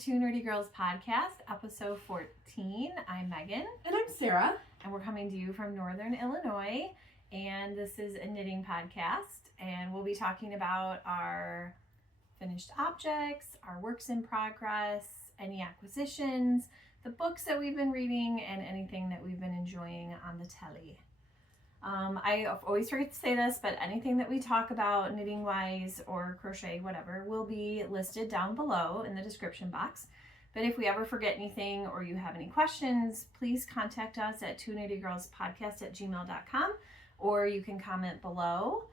Two Nerdy Girls podcast, episode 14. I'm Megan. And I'm Sarah. And we're coming to you from Northern Illinois. And this is a knitting podcast. And we'll be talking about our finished objects, our works in progress, any acquisitions, the books that we've been reading, and anything that we've been enjoying on the telly. I always forget to say this, but anything that we talk about knitting wise or crochet, whatever, will be listed down below in the description box. But if we ever forget anything or you have any questions, please contact us at twonerdygirlspodcast@gmail.com, or you can comment below.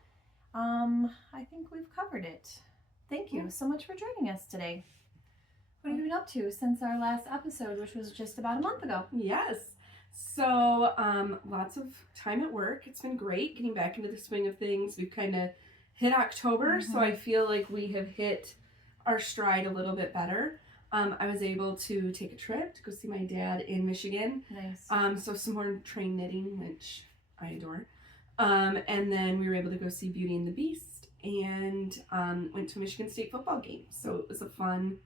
I think we've covered it. Thank you so much for joining us today. What have you been up to since our last episode, which was just about a month ago? Yes. So, lots of time at work. It's been great getting back into the swing of things. We've kind of hit October, so I feel like we have hit our stride a little bit better. I was able to take a trip to go see my dad in Michigan. Nice. So some more train knitting, which I adore. And then we were able to go see Beauty and the Beast and went to a Michigan State football game. So it was a fun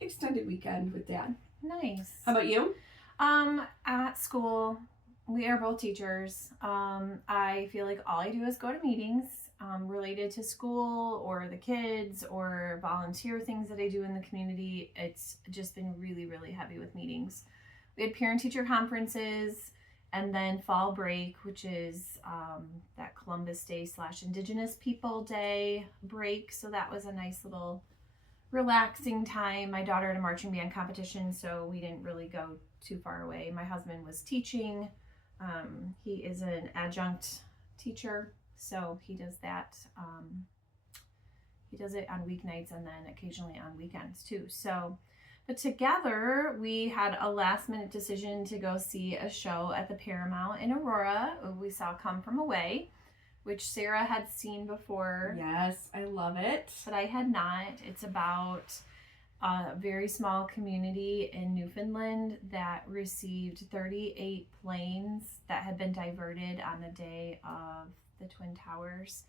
extended weekend with Dad. Nice. How about you? At school, we are both teachers. I feel like all I do is go to meetings related to school or the kids or volunteer things that I do in the community. It's just been really, really heavy with meetings. We had parent-teacher conferences and then fall break, which is that Columbus Day / Indigenous People Day break. So that was a nice little relaxing time. My daughter had a marching band competition, so we didn't really go too far away. My husband was teaching. He is an adjunct teacher, so he does that. He does it on weeknights and then occasionally on weekends too. So, but together we had a last minute decision to go see a show at the Paramount in Aurora. We saw Come From Away, which Sarah had seen before. Yes, I love it. But I had not. It's about a very small community in Newfoundland that received 38 planes that had been diverted on the day of the Twin Towers,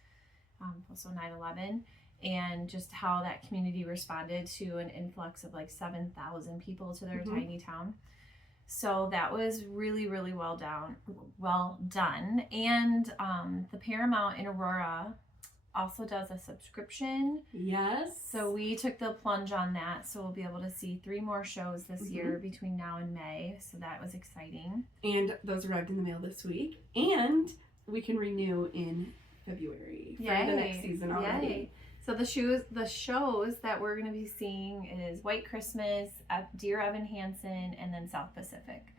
so 9/11, and just how that community responded to an influx of like 7,000 people to their tiny town. So that was really, really well done. And the Paramount in Aurora also does a subscription. Yes. So we took the plunge on that. So we'll be able to see 3 more shows this year between now and May. So that was exciting. And those arrived in the mail this week. And we can renew in February for the next season already. Yay. So the shows that we're going to be seeing is White Christmas, Dear Evan Hansen, and then South Pacific.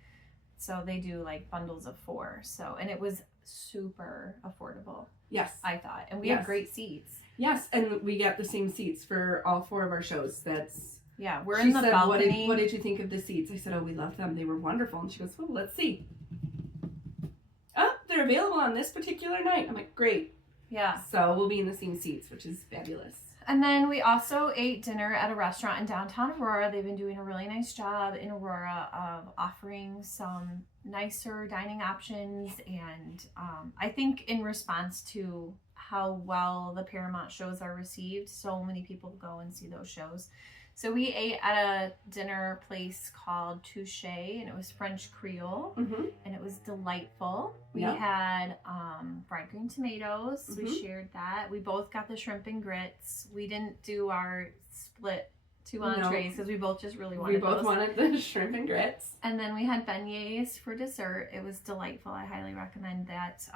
So they do like bundles of 4. So, and it was super affordable. Yes. I thought. And we had great seats. Yes, and we got the same seats for all 4 of our shows. We're in the balcony. What did you think of the seats? I said, oh, we love them. They were wonderful. And she goes, well, let's see. Oh, they're available on this particular night. I'm like, great. Yeah. So we'll be in the same seats, which is fabulous. And then we also ate dinner at a restaurant in downtown Aurora. They've been doing a really nice job in Aurora of offering some nicer dining options. And I think in response to how well the Paramount shows are received, so many people go and see those shows. So we ate at a dinner place called Touche, and it was French Creole, and it was delightful. We had fried green tomatoes. We shared that. We both got the shrimp and grits. We didn't do our split 2 entrees because we both just really wanted those. We both wanted the shrimp and grits. And then we had beignets for dessert. It was delightful. I highly recommend that.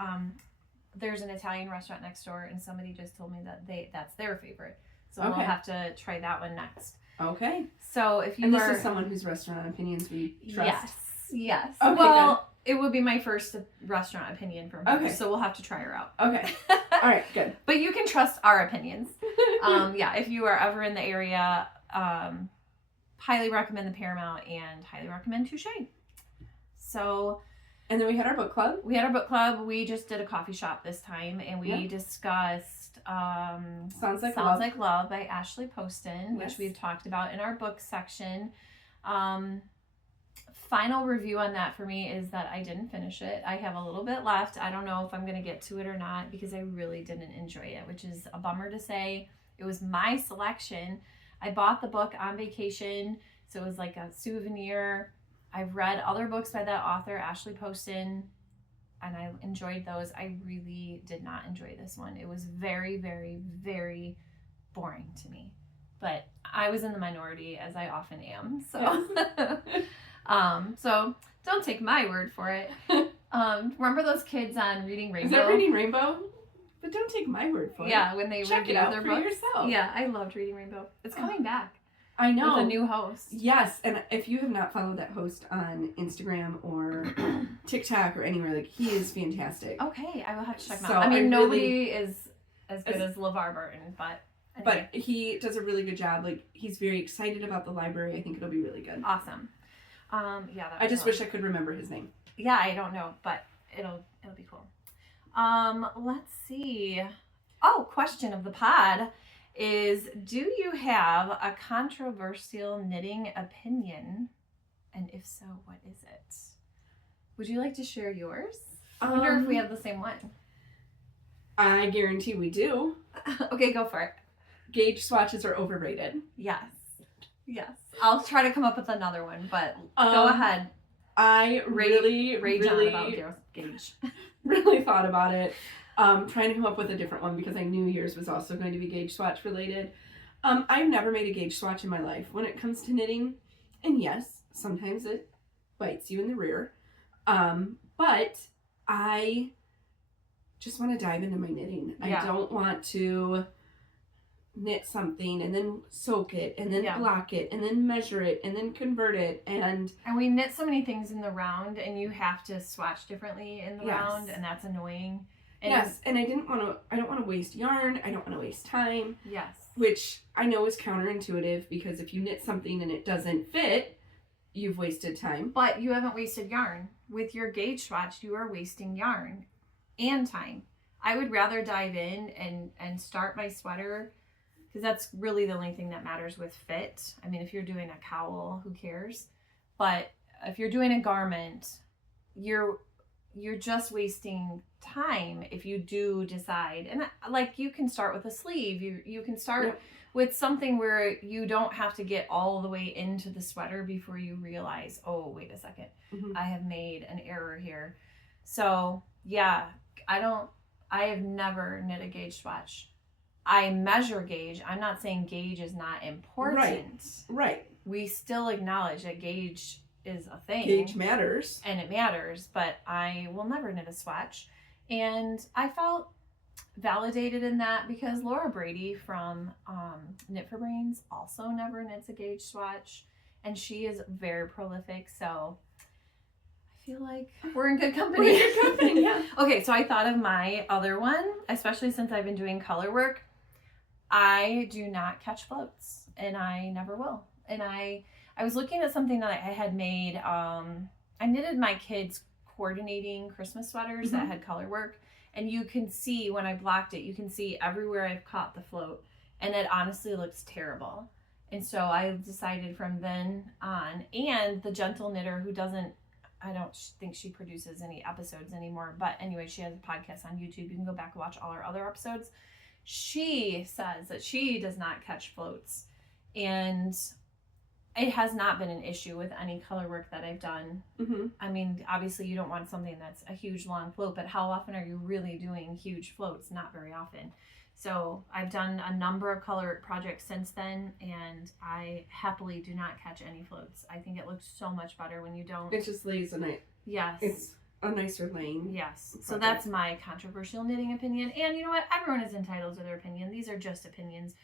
There's an Italian restaurant next door, and somebody just told me that that's their favorite. So we'll have to try that one next. Okay. So if you and this is someone whose restaurant opinions we trust. Yes. Okay, well, it would be my first restaurant opinion from her. Okay. So we'll have to try her out. Okay. All right, good. But you can trust our opinions. If you are ever in the area, highly recommend the Paramount and highly recommend Touche. So... And then we had our book club. We just did a coffee shop this time, and we discussed Sounds Like Love by Ashley Poston, which we've talked about in our book section. Final review on that for me is that I didn't finish it. I have a little bit left. I don't know if I'm going to get to it or not because I really didn't enjoy it, which is a bummer to say. It was my selection. I bought the book on vacation So it was like a souvenir. I've read other books by that author, Ashley Poston, and I enjoyed those. I really did not enjoy this one. It was very, very, very boring to me. But I was in the minority, as I often am. So, so don't take my word for it. Remember those kids on Reading Rainbow? Is that Reading Rainbow? But don't take my word for it. Yeah, when they check reviewed it out their for books. yourself. Yeah, I loved Reading Rainbow. It's coming back. I know. With a new host. Yes, and if you have not followed that host on Instagram or TikTok or anywhere, like, he is fantastic. Okay, I will have to check him So out. I mean, I nobody really- is as good as LeVar Burton, but anyway. But he does a really good job. Like, he's very excited about the library. I think it'll be really good. Awesome. Yeah, that I just wish I could remember his name. Yeah, I don't know, but it'll be cool. Let's see. Oh, question of the pod is, do you have a controversial knitting opinion? And if so, what is it? Would you like to share yours? I wonder if we have the same one. I guarantee we do. Okay, go for it. Gauge swatches are overrated. Yes. I'll try to come up with another one, but go ahead. I really on about gauge. really thought about it. Trying to come up with a different one because I knew yours was also going to be gauge swatch related. I've never made a gauge swatch in my life when it comes to knitting. And yes, sometimes it bites you in the rear. But I just want to dive into my knitting. Yeah. I don't want to knit something and then soak it and then block it and then measure it and then convert it and we knit so many things in the round and you have to swatch differently in the round, and that's annoying. And and I don't want to waste yarn. I don't want to waste time. Yes. Which I know is counterintuitive because if you knit something and it doesn't fit, you've wasted time. But you haven't wasted yarn. With your gauge swatch, you are wasting yarn and time. I would rather dive in and start my sweater, because that's really the only thing that matters with fit. I mean, if you're doing a cowl, who cares? But if you're doing a garment, you're just wasting time if you do decide. And like, you can start with a sleeve. You can start with something where you don't have to get all the way into the sweater before you realize, oh, wait a second, I have made an error here. So yeah, I have never knit a gauge swatch. I measure gauge. I'm not saying gauge is not important. Right. We still acknowledge that gauge is a thing. Gauge matters. And it matters, but I will never knit a swatch. And I felt validated in that because Laura Brady from Knit for Brains also never knits a gauge swatch. And she is very prolific, so I feel like we're in good company. We're in good company, yeah. Okay, so I thought of my other one, especially since I've been doing color work. I do not catch floats, and I never will. And I was looking at something that I had made. I knitted my kids' coordinating Christmas sweaters that had color work, and you can see when I blocked it, you can see everywhere I've caught the float, and it honestly looks terrible. And so I decided from then on, and the Gentle Knitter, who I don't think she produces any episodes anymore, but anyway, she has a podcast on YouTube. You can go back and watch all her other episodes. She says that she does not catch floats, and it has not been an issue with any color work that I've done. I mean, obviously you don't want something that's a huge long float, but how often are you really doing huge floats? Not very often. So I've done a number of color work projects since then, and I happily do not catch any floats. I think it looks so much better when you don't. It just lays a nice. Yes. It's a nicer lane. Yes. So that's my controversial knitting opinion. And you know what? Everyone is entitled to their opinion. These are just opinions.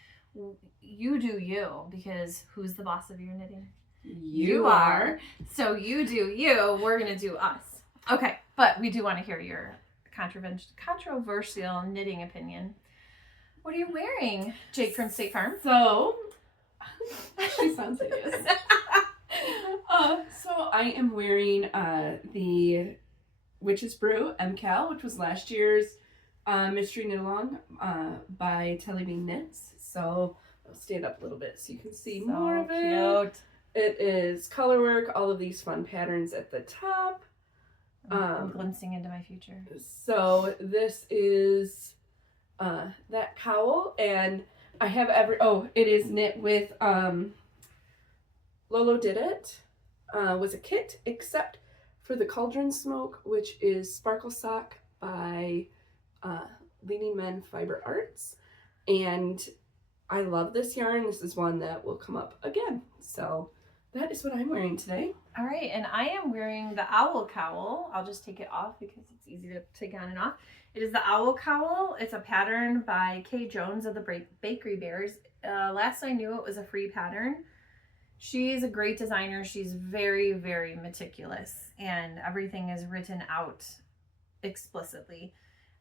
You do you, because who's the boss of your knitting? You are. So you do you. We're going to do us. Okay. But we do want to hear your controversial knitting opinion. What are you wearing, Jake from State Farm? So, she sounds hideous. So I am wearing the Witch's Brew MusiKAL, which was last year's Mystery Knit Along by Telly Bean Knits. So I'll stand up a little bit so you can see more of it. Cute. It is color work, all of these fun patterns at the top. I'm glimpsing into my future. So this is that cowl, and I have it is knit with Lolo Did It was a kit, except for the Cauldron Smoke, which is Sparkle Sock by Leading Men Fiber Arts. And I love this yarn. This is one that will come up again. So that is what I'm wearing today. All right, and I am wearing the owl cowl. I'll just take it off because it's easy to take on and off. It is the owl cowl. It's a pattern by Kay Jones of the Bakery Bears. Last I knew, it was a free pattern. She's a great designer. She's very, very meticulous, and everything is written out explicitly.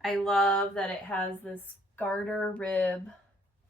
I love that it has this garter rib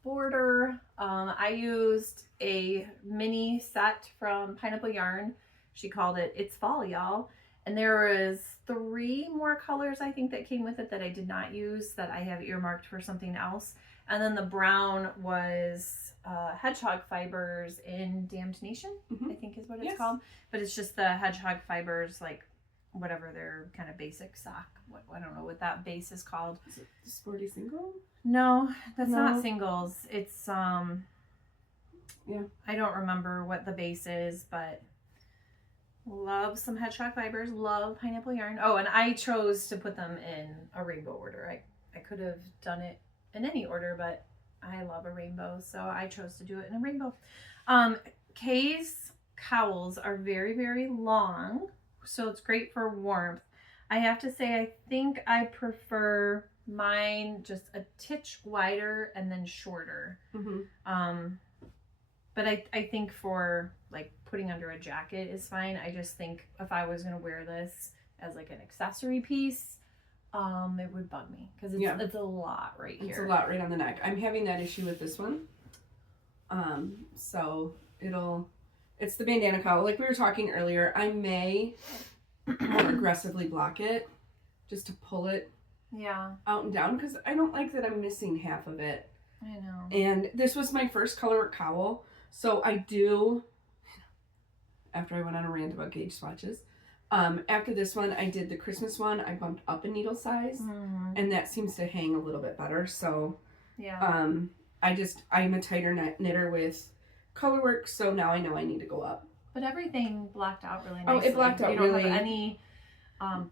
border. I used a mini set from Pineapple Yarn. She called it It's Fall, Y'all. And there was 3 more colors, I think, that came with it that I did not use, that I have earmarked for something else. And then the brown was hedgehog fibers in Damned Nation, I think is what it's called. But it's just the hedgehog fibers, like whatever their kind of basic sock. I don't know what that base is called. Is it the Sporty Single? No, that's not singles. It's yeah. I don't remember what the base is, but love some hedgehog fibers, love Pineapple Yarn. Oh, and I chose to put them in a rainbow order. I could have done it in any order, but I love a rainbow, so I chose to do it in a rainbow. Kay's cowls are very, very long, so it's great for warmth. I have to say, I think I prefer mine just a titch wider and then shorter. But I think for like putting under a jacket is fine. I just think if I was going to wear this as like an accessory piece, it would bug me because it's a lot right here. It's a lot right on the neck. I'm having that issue with this one. So it's the bandana cowl. Like we were talking earlier, I may more aggressively block it just to pull it out and down because I don't like that I'm missing half of it. I know. And this was my first color cowl. So I do, after I went on a rant about gauge swatches, after this one, I did the Christmas one. I bumped up a needle size, and that seems to hang a little bit better. So, I'm a tighter knitter with colorwork, so now I know I need to go up. But everything blocked out really nicely. Oh, it blocked out really. You don't really. have any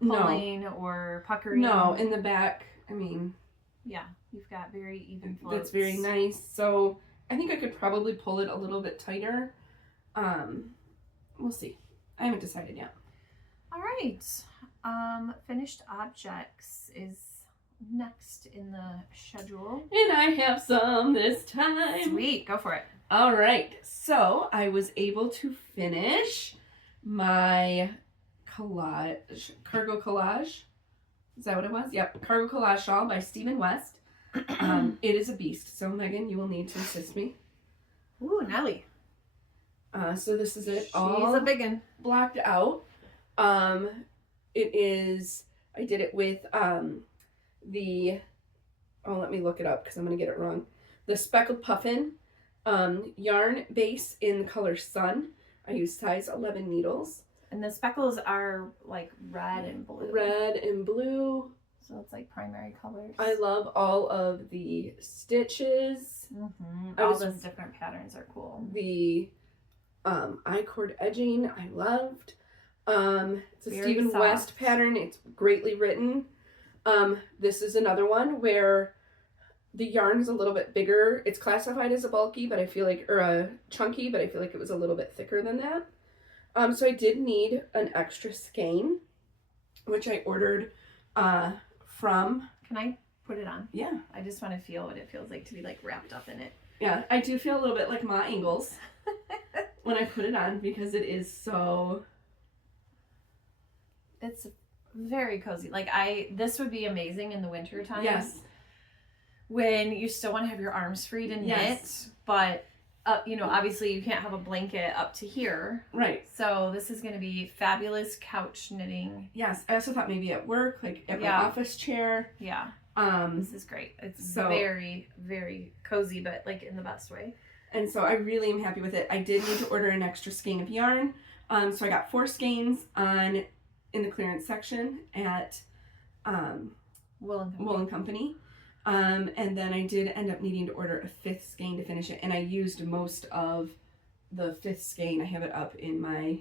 pulling or puckering. No, in the back, I mean. Yeah, you've got very even floats. That's very nice. So I think I could probably pull it a little bit tighter. We'll see. I haven't decided yet. All right. Finished objects is next in the schedule. And I have some this time. Sweet. Go for it. All right. So I was able to finish my cargo collage. Is that what it was? Yep. Cargo collage shawl by Stephen West. It is a beast. So Megan, you will need to assist me. Ooh, Nelly. So this is it. She's all a big one. Blocked out. It is. I did it with let me look it up because I'm gonna get it wrong. The Speckled Puffin yarn base in the color Sun. I used size 11 needles. And the speckles are like red and blue. Red and blue. So it's like primary colors. I love all of the stitches. All those different patterns are cool. The I-cord edging I loved. It's a Very Stephen soft. West pattern. It's greatly written. This is another one where the yarn is a little bit bigger. It's classified as a bulky, but I feel like, or a chunky, but I feel like it was a little bit thicker than that. So I did need an extra skein, which I ordered from. Can I put it on? Yeah. I just want to feel what it feels like to be like wrapped up in it. Yeah, I do feel a little bit like Ma Ingalls when I put it on because it is so. It's very cozy. Like this would be amazing in the winter time. Yes. When you still want to have your arms free to knit, but obviously you can't have a blanket up to here. Right. So this is going to be fabulous couch knitting. Yes. I also thought maybe at work, like at my office chair. Yeah. This is great. It's very, very cozy, but like in the best way. And so I really am happy with it. I did need to order an extra skein of yarn. So I got 4 skeins in the clearance section at Wool and Company. And then I did end up needing to order a 5th skein to finish it. And I used most of the 5th skein. I have it up in my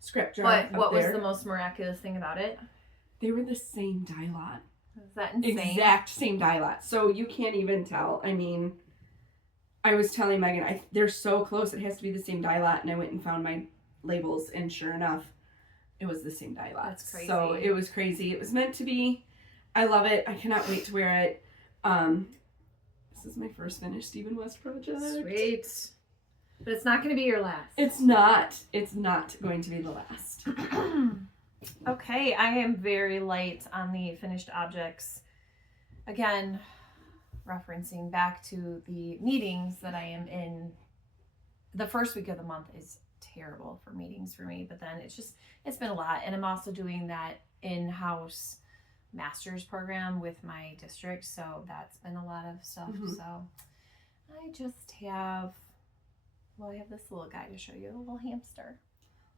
scrap jar. But what was there. the most miraculous thing about it? They were the same dye lot. Is that insane? Exact same dye lot. So you can't even tell. I mean, I was telling Megan, they're so close. It has to be the same dye lot. And I went and found my labels, and sure enough, it was the same dye lot. That's crazy. So it was crazy. It was meant to be. I love it. I cannot wait to wear it. This is my first finished Stephen West project. Sweet. But it's not going to be your last. It's not. It's not going to be the last. Okay, I am very light on the finished objects. Again, referencing back to the meetings that I am in. The first week of the month is terrible for meetings for me, but then it's been a lot. And I'm also doing that in-house master's program with my district, so that's been a lot of stuff. So I just have, I have this little guy to show you, a little hamster.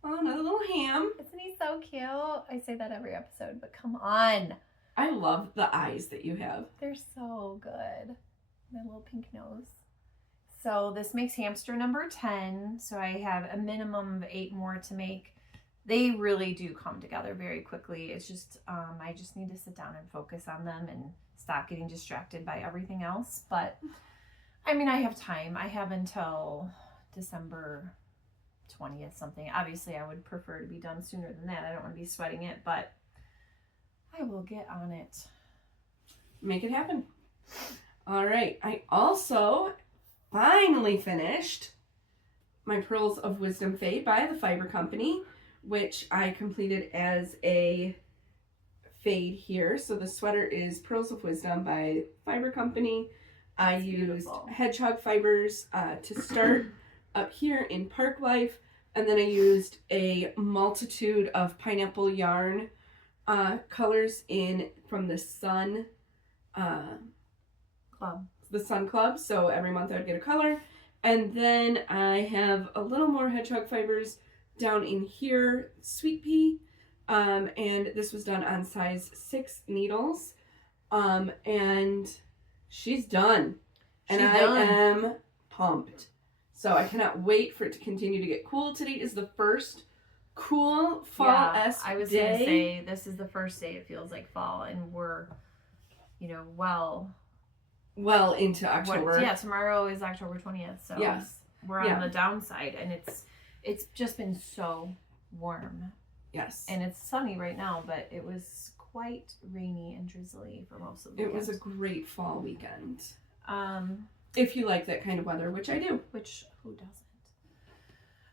Oh, another little ham. Isn't he so cute? I say that every episode, but come on. I love the eyes that you have. They're so good. My little pink nose. So this makes hamster number 10. So I have a minimum of 8 more to make. They really do come together very quickly. It's just, I just need to sit down and focus on them and stop getting distracted by everything else. But I mean, I have time. I have until December 20th something. Obviously, I would prefer to be done sooner than that. I don't want to be sweating it, but I will get on it. Make it happen. All right. I also finally finished my Pearls of Wisdom Fade by the Fiber Company, which I completed as a fade here. So the sweater is Pearls of Wisdom by Fiber Company. I used hedgehog fibers to start up here in Park Life, and then I used a multitude of pineapple yarn colors from the Sun Club. The Sun Club. So every month I would get a color, and then I have a little more hedgehog fibers down in here, Sweet Pea, and this was done on size 6 needles, and she's done, and I am pumped. So I cannot wait for it to continue to get cool. Today is the first cool fall-esque day. I was going to say, this is the first day it feels like fall, and we're, well into October. Tomorrow is October 20th, so yes, we're on the downside, and it's just been so warm. Yes. And it's sunny right now, but it was quite rainy and drizzly for most of the weekend. It was a great fall weekend. If you like that kind of weather, which I do. Which, who doesn't?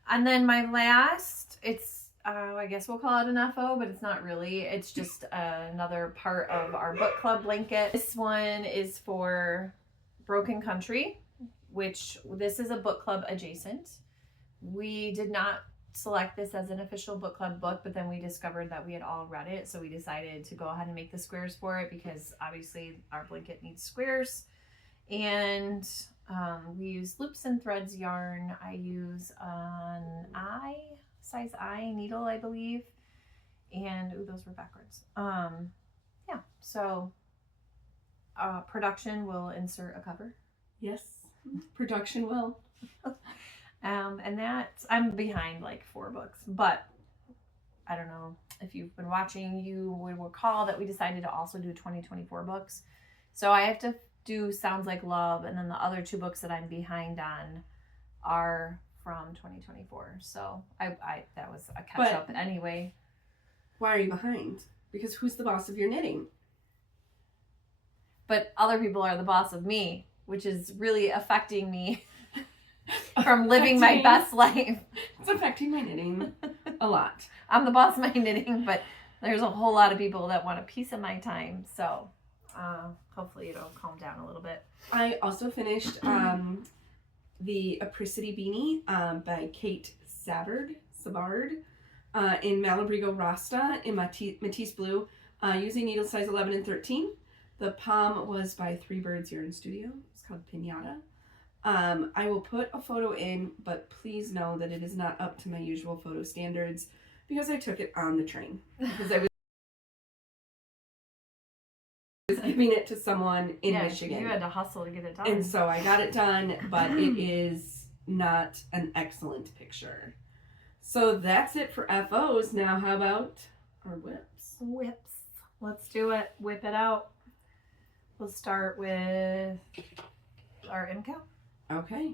And then my last, it's, I guess we'll call it an FO, but it's not really. It's just another part of our book club blanket. This one is for Broken Country, which this is a book club adjacent. We did not select this as an official book club book, but then we discovered that we had all read it, so we decided to go ahead and make the squares for it because obviously our blanket needs squares. And we use Loops and Threads yarn. I use an size I needle, I believe, and those were backwards. So production will insert a cover. Yes, production will. And I'm behind like 4 books, but I don't know if you've been watching, you would recall that we decided to also do 2024 books. So I have to do Sounds Like Love, and then the other 2 books that I'm behind on are from 2024. So I that was a catch up anyway. Why are you behind? Because who's the boss of your knitting? But other people are the boss of me, which is really affecting me from living my best life. It's affecting my knitting a lot. I'm the boss of my knitting, but there's a whole lot of people that want a piece of my time. So hopefully it'll calm down a little bit. I also finished the Apricity Beanie by Kate Savard in Malabrigo Rasta in Matisse Blue using needle size 11 and 13. The palm was by Three Birds Yarn Studio. It's called Pinata. I will put a photo in, but please know that it is not up to my usual photo standards because I took it on the train. Because I was giving it to someone in Michigan. You had to hustle to get it done. And so I got it done, but it is not an excellent picture. So that's it for FOs. Now how about our whips? Whips. Let's do it. Whip it out. We'll start with our MusiKAL. Okay.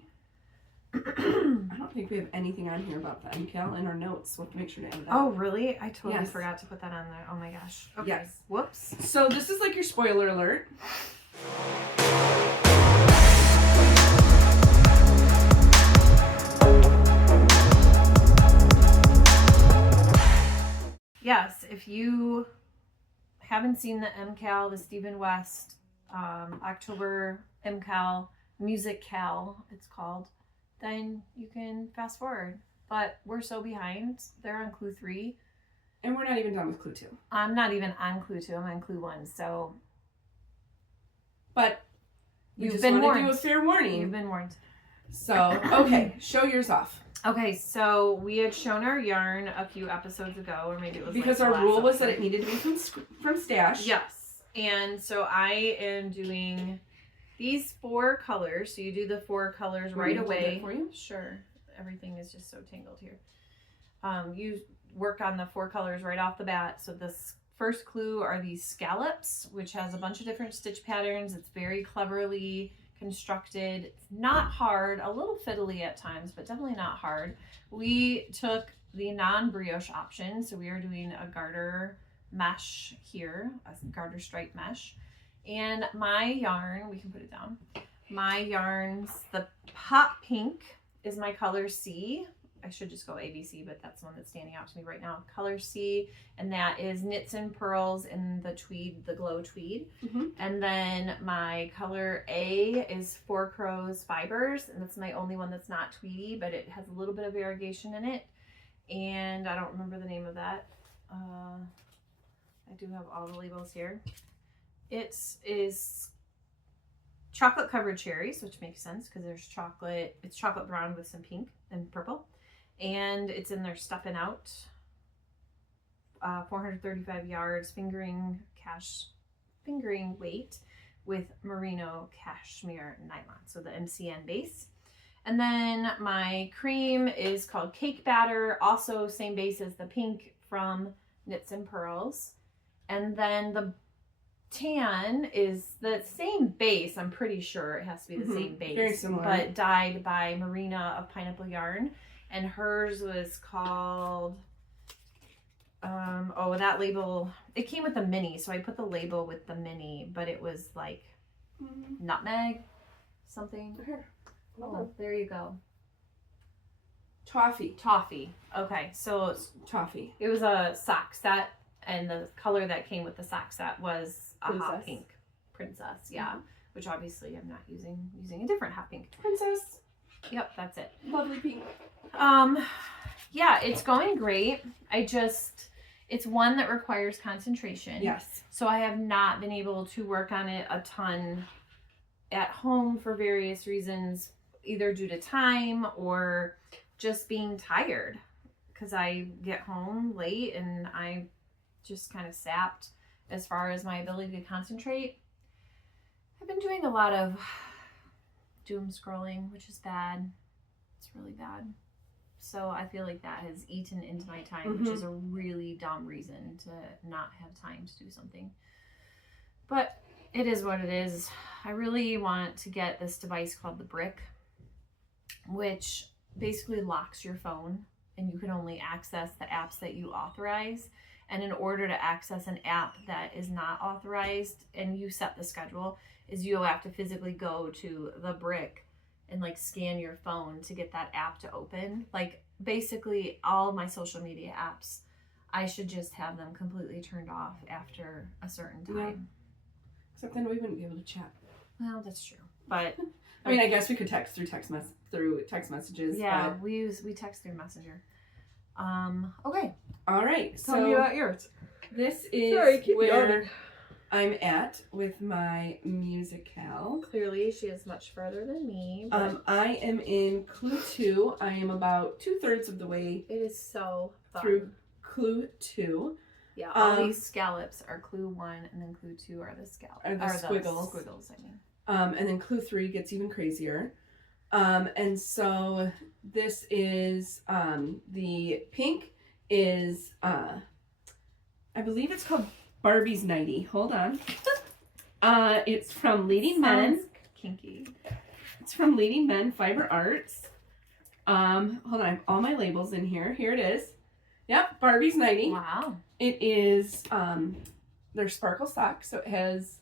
I don't think we have anything on here about the MusiKAL in our notes. We'll have to make sure to add that. Oh, really? I totally Yes. forgot to put that on there. Oh my gosh. Okay. Yes. Whoops. So this is like your spoiler alert. Yes, if you haven't seen the MusiKAL, the Stephen West October MusiKAL, it's called, then you can fast forward. But we're so behind. They're on clue 3. And we're not even done with clue 2. I'm not even on clue 2. I'm on clue 1. So, but you've just been want to warned. do a fair warning. You've been warned. So, okay, show yours off. Okay, so we had shown our yarn a few episodes ago, or maybe it was Because like our the rule last was that episode. it needed to be from stash. Yes. And so I am doing these 4 colors. So you do the 4 colors right away. For you? Sure. Everything is just so tangled here. You work on the 4 colors right off the bat. So this first clue are these scallops, which has a bunch of different stitch patterns. It's very cleverly constructed. It's not hard, a little fiddly at times, but definitely not hard. We took the non-brioche option. So we are doing a garter mesh here, a garter stripe mesh. And my yarn, we can put it down. My yarns, the hot pink is my color C. I should just go ABC, but that's the one that's standing out to me right now. Color C, and that is Knits and Pearls in the tweed, the glow tweed. Mm-hmm. And then my color A is Four Crows Fibers, and that's my only one that's not tweedy, but it has a little bit of variegation in it. And I don't remember the name of that. I do have all the labels here. It is chocolate covered cherries, which makes sense because there's chocolate. It's chocolate brown with some pink and purple. And it's in there Stuffing Out. 435 yards, fingering weight with merino cashmere nylon. So the MCN base. And then my cream is called Cake Batter. Also same base as the pink from Knits and Pearls. And then the tan is the same base. I'm pretty sure it has to be the same base. Very similar. But dyed by Marina of Pineapple Yarn. And hers was called, that label, it came with a mini. So I put the label with the mini, but it was like nutmeg something. Here. Oh, there you go. Toffee. Okay, so Toffee. it was a sock set, and the color that came with the sock set was a hot Princess. pink. Princess, yeah. Which obviously I'm not using a different hot pink. Princess. Yep, that's it. Lovely pink. Yeah, it's going great. It's one that requires concentration. Yes. So I have not been able to work on it a ton at home for various reasons, either due to time or just being tired, because I get home late and I just kind of sapped as far as my ability to concentrate. I've been doing a lot of doom scrolling, which is bad. It's really bad. So I feel like that has eaten into my time, which is a really dumb reason to not have time to do something. But it is what it is. I really want to get this device called the Brick, which basically locks your phone and you can only access the apps that you authorize. And in order to access an app that is not authorized and you set the schedule, is you'll have to physically go to the Brick and like scan your phone to get that app to open. Like basically all my social media apps, I should just have them completely turned off after a certain time. Yeah. Except then we wouldn't be able to chat. Well, that's true. But I mean, I guess we could text through text messages. yeah, but... we text through Messenger. Okay. All right. Tell me about yours. This is keep where yawning. I'm at with my MusiKAL. Clearly, she is much further than me. But I am in clue 2. I am about 2/3 of the way it is so fun. through clue 2. Yeah, all these scallops are clue 1, and then clue 2 are the scallops. Are the squiggles. Squiggles, I mean. And then clue 3 gets even crazier. And so this is the pink is I believe it's called Barbie's Nighty. Hold on. It's from Leading Men. Kinky. It's from Leading Men Fiber Arts. Hold on, I have all my labels in here. Here it is. Yep, Barbie's Nighty. Wow. It is their sparkle sock, so it has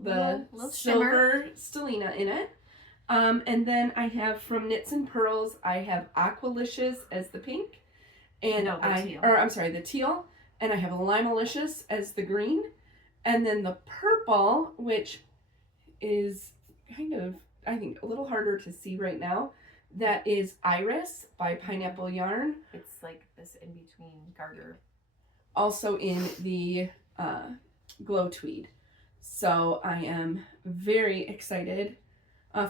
the little silver stellina in it. And then I have from Knits and Pearls, I have Aqualicious as the pink. And teal. I'm sorry, the teal. And I have Limalicious as the green. And then the purple, which is kind of, I think, a little harder to see right now. That is Iris by Pineapple Yarn. It's like this in between garter. Also in the glow tweed. So I am very excited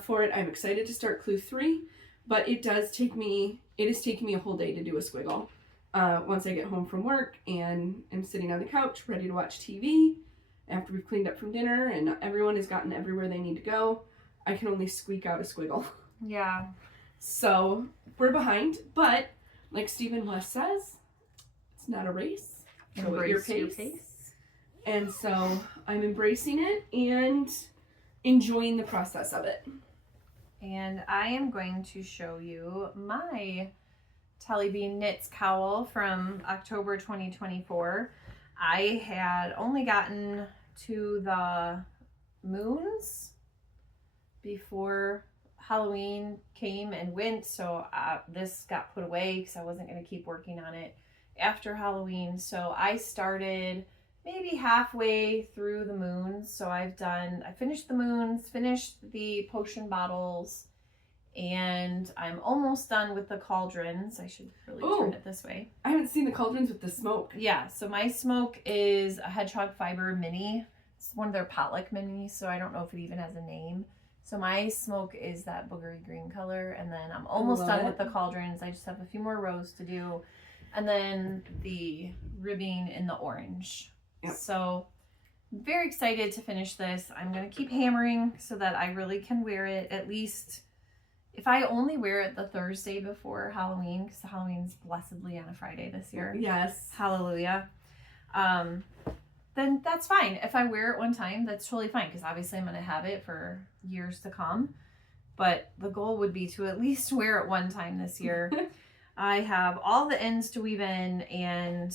for it. I'm excited to start Clue 3, but it is taking me a whole day to do a squiggle. Once I get home from work and I'm sitting on the couch ready to watch TV after we've cleaned up from dinner and everyone has gotten everywhere they need to go, I can only squeak out a squiggle. Yeah. So we're behind, but like Stephen West says, it's not a race. Go at your pace. And so I'm embracing it and enjoying the process of it. And I am going to show you my Telly Bean Knits cowl from October 2024. I had only gotten to the moons before Halloween came and went, so this got put away because I wasn't going to keep working on it after Halloween. So I started maybe halfway through the moons. So I finished the moons, finished the potion bottles, and I'm almost done with the cauldrons. I should really turn it this way. I haven't seen the cauldrons with the smoke. Yeah, so my smoke is a hedgehog fiber mini. It's one of their potluck minis, so I don't know if it even has a name. So my smoke is that boogery green color, and then I'm almost done with the cauldrons. I just have a few more rows to do, and then the ribbing in the orange. Yep. So very excited to finish this. I'm going to keep hammering so that I really can wear it at least, if I only wear it the Thursday before Halloween, because Halloween's blessedly on a Friday this year. Yes. Hallelujah. Then that's fine. If I wear it one time, that's totally fine, because obviously I'm going to have it for years to come. But the goal would be to at least wear it one time this year. I have all the ends to weave in, and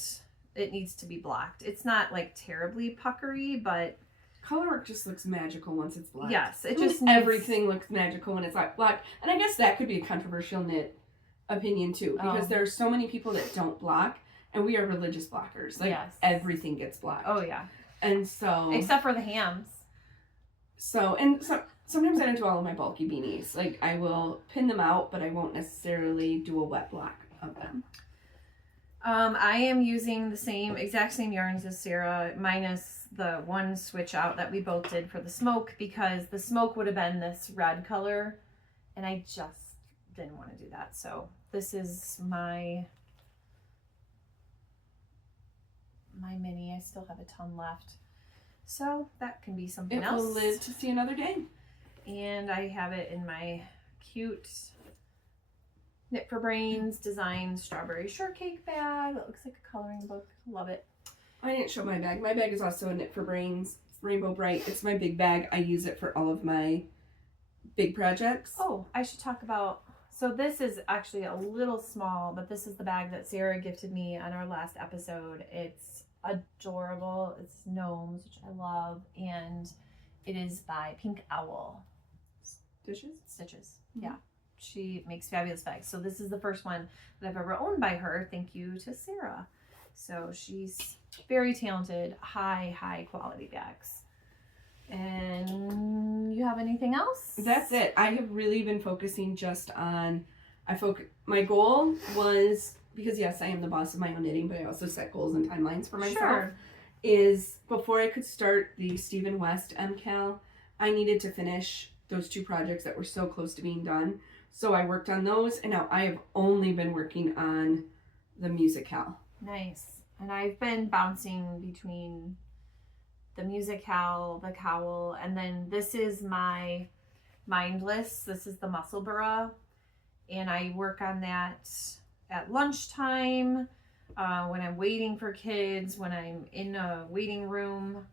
it needs to be blocked. It's not like terribly puckery, but color work just looks magical once it's black. Yes, everything looks magical when it's black. And I guess that could be a controversial knit opinion too, because there are so many people that don't block, and we are religious blockers. Like everything gets blocked. Oh yeah. And so except for the hams. So sometimes I don't do all of my bulky beanies. Like I will pin them out, but I won't necessarily do a wet block of them. I am using the exact same yarns as Sarah, minus the one switch out that we both did for the smoke, because the smoke would have been this red color, and I just didn't want to do that. So this is my mini. I still have a ton left, so that can be something else. It will live to see another day. And I have it in my cute Knit for Brains design strawberry shortcake bag. It looks like a coloring book. Love it. I didn't show my bag. My bag is also a Knit for Brains. It's Rainbow Bright. It's my big bag. I use it for all of my big projects. Oh, I should talk about, so this is actually a little small, but this is the bag that Sarah gifted me on our last episode. It's adorable. It's gnomes, which I love, and it is by Pink Owl. Stitches. Mm-hmm. Yeah. She makes fabulous bags. So this is the first one that I've ever owned by her. Thank you to Sarah. So she's very talented, high quality bags. And you have anything else? That's it. I have really been focusing just on, my goal was, because yes, I am the boss of my own knitting, but I also set goals and timelines for myself. Sure. Is before I could start the Stephen West MusiKAL, I needed to finish those two projects that were so close to being done. So I worked on those, and now I have only been working on the MusiKAL. Nice. And I've been bouncing between the MusiKAL, the cowl, and then this is my Mindless. This is the muscle bra, and I work on that at lunchtime, when I'm waiting for kids, when I'm in a waiting room.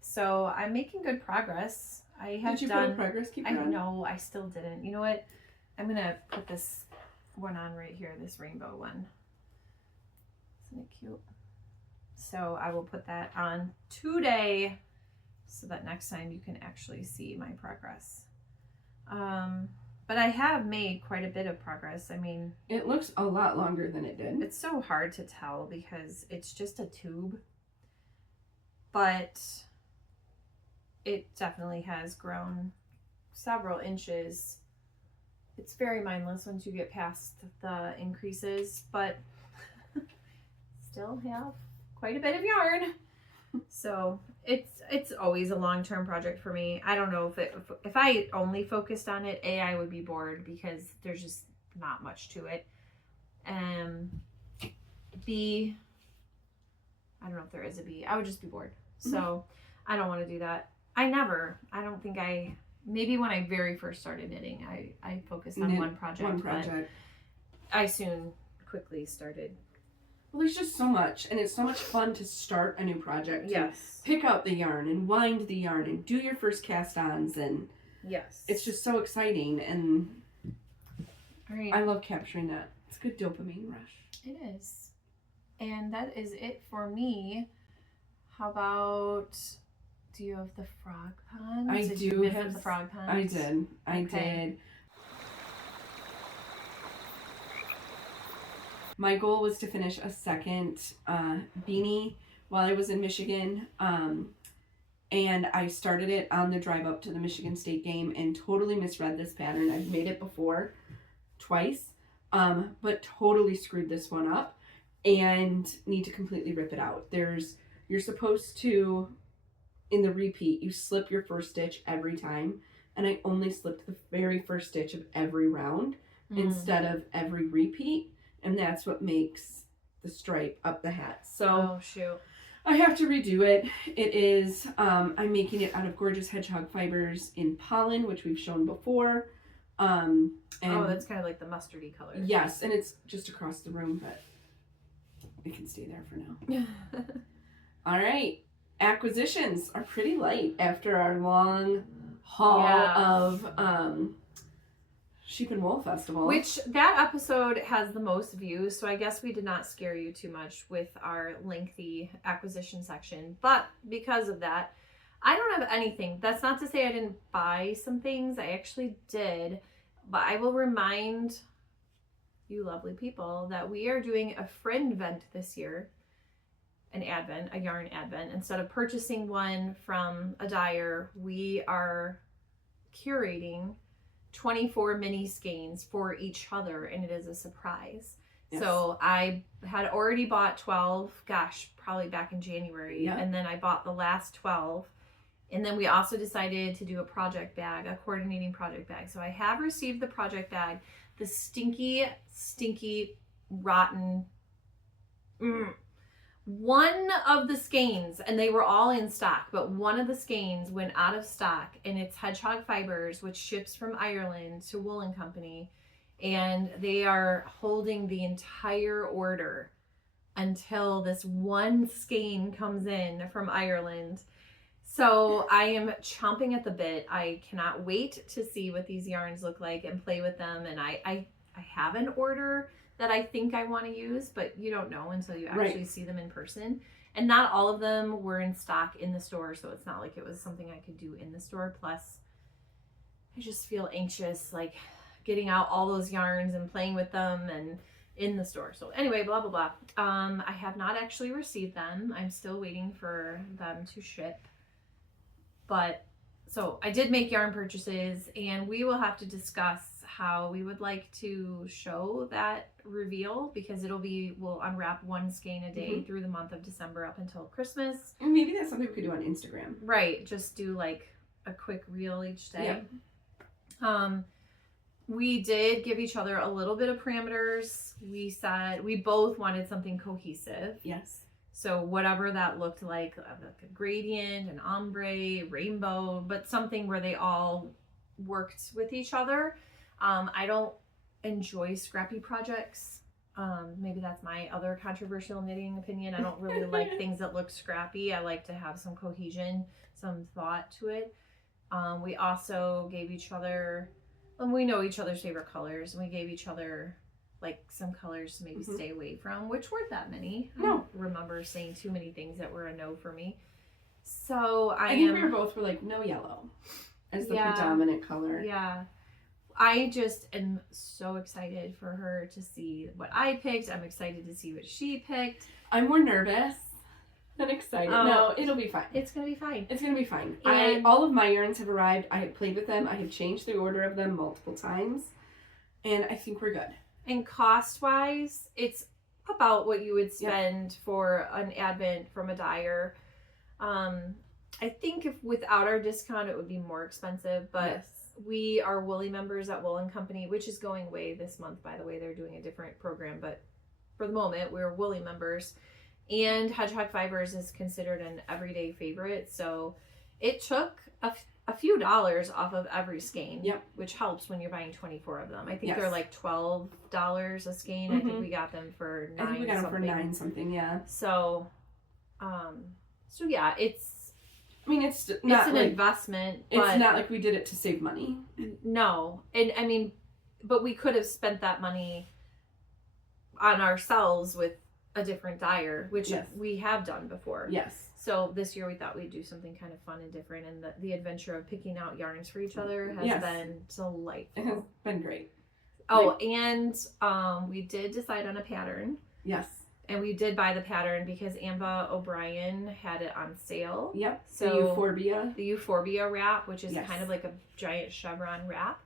So I'm making good progress. I have Did you done. put a progress keeper I on? know I still didn't. You know what? I'm gonna put this one on right here. This rainbow one. Isn't it cute? So I will put that on today, so that next time you can actually see my progress. But I have made quite a bit of progress. I mean, it looks a lot longer than it did. it's so hard to tell because it's just a tube, but it definitely has grown several inches. It's very mindless once you get past the increases, but still have quite a bit of yarn. So it's always a long-term project for me. I don't know if I only focused on it, I would be bored because there's just not much to it. B, I don't know if there is a B. I would just be bored. So I don't want to do that. Maybe when I very first started knitting, I focused on one project. But I soon quickly started. Well, there's just so much, and it's so much fun to start a new project. Yes. Pick out the yarn and wind the yarn and do your first cast-ons, and yes, it's just so exciting, and all right. I love capturing that. It's a good dopamine rush. It is. And that is it for me. How about, do you have the frog ponds? I do have the frog ponds. I did. My goal was to finish a second beanie while I was in Michigan, and I started it on the drive up to the Michigan State game and totally misread this pattern. I've made it before, twice, but totally screwed this one up and need to completely rip it out. You're supposed to, in the repeat, you slip your first stitch every time, and I only slipped the very first stitch of every round instead of every repeat. And that's what makes the stripe up the hat. So oh, shoot. I have to redo it. It is, I'm making it out of gorgeous hedgehog fibers in pollen, which we've shown before. And that's kind of like the mustardy color. Yes, and it's just across the room, but it can stay there for now. All right. Acquisitions are pretty light after our long haul of Sheep and Wool Festival. Which, that episode has the most views, so I guess we did not scare you too much with our lengthy acquisition section. But because of that, I don't have anything. That's not to say I didn't buy some things. I actually did. But I will remind you lovely people that we are doing a friend vent this year. An advent, a yarn advent. Instead of purchasing one from a dyer, we are curating 24 mini skeins for each other, and it is a surprise. Yes. So I had already bought 12, probably back in January, and then I bought the last 12, and then we also decided to do a project bag, a coordinating project bag. So I have received the project bag, the stinky, rotten, one of the skeins, and they were all in stock, but one of the skeins went out of stock, and it's hedgehog fibers, which ships from Ireland to Wool & Company, and they are holding the entire order until this one skein comes in from Ireland. So I am chomping at the bit. I cannot wait to see what these yarns look like and play with them, and I have an order that I think I want to use, but you don't know until you actually see them in person. And not all of them were in stock in the store, so it's not like it was something I could do in the store. Plus, I just feel anxious, like getting out all those yarns and playing with them and in the store. So anyway, blah, blah, blah. I have not actually received them. I'm still waiting for them to ship. But, so I did make yarn purchases, and we will have to discuss how we would like to show that reveal, because we'll unwrap one skein a day through the month of December up until Christmas. And maybe that's something we could do on Instagram. Right, just do like a quick reel each day. Yeah. We did give each other a little bit of parameters. We said we both wanted something cohesive. Yes. So whatever that looked like a gradient, an ombre, rainbow, but something where they all worked with each other. I don't enjoy scrappy projects. Maybe that's my other controversial knitting opinion. I don't really like things that look scrappy. I like to have some cohesion, some thought to it. We also gave each other, and we know each other's favorite colors, and we gave each other like some colors to maybe stay away from, which weren't that many. I don't remember saying too many things that were a no for me. So I think we were like, no yellow as the predominant color. Yeah. I just am so excited for her to see what I picked. I'm excited to see what she picked. I'm more nervous than excited. No, it'll be fine. It's going to be fine. It's going to be fine. All of my yarns have arrived. I have played with them. I have changed the order of them multiple times. And I think we're good. And cost-wise, it's about what you would spend for an Advent from a dyer. I think if without our discount, it would be more expensive, but we are Woolly members at Wool & Company, which is going away this month, by the way. They're doing a different program, but for the moment, we're Woolly members. And Hedgehog Fibers is considered an everyday favorite, so it took a few dollars off of every skein, which helps when you're buying 24 of them. I think they're like $12 a skein. I think we got them for $9 something. I think we got them for $9 something, yeah. So yeah, it's not an investment. But it's not like we did it to save money. No. And I mean, but we could have spent that money on ourselves with a different dyer, which we have done before. Yes. So this year we thought we'd do something kind of fun and different, and the adventure of picking out yarns for each other has been delightful. It has been great. Oh, and we did decide on a pattern. Yes. And we did buy the pattern because Amba O'Brien had it on sale. Yep. So the Euphorbia. The Euphorbia wrap, which is kind of like a giant chevron wrap.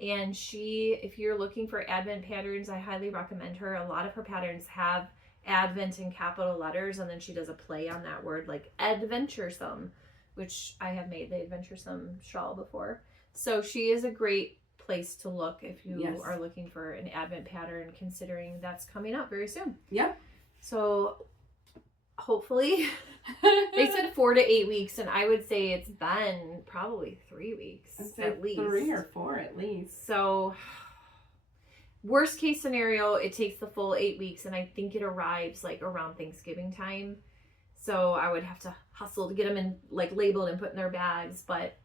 And if you're looking for Advent patterns, I highly recommend her. A lot of her patterns have Advent in capital letters, and then she does a play on that word, like adventuresome, which I have made the adventuresome shawl before. So she is a great place to look if you are looking for an Advent pattern, considering that's coming up very soon. Yeah. So hopefully, they said 4 to 8 weeks, and I would say it's been probably 3 weeks at least. 3 or 4 at least. So worst case scenario, it takes the full 8 weeks, and I think it arrives like around Thanksgiving time. So I would have to hustle to get them in, like labeled and put in their bags, but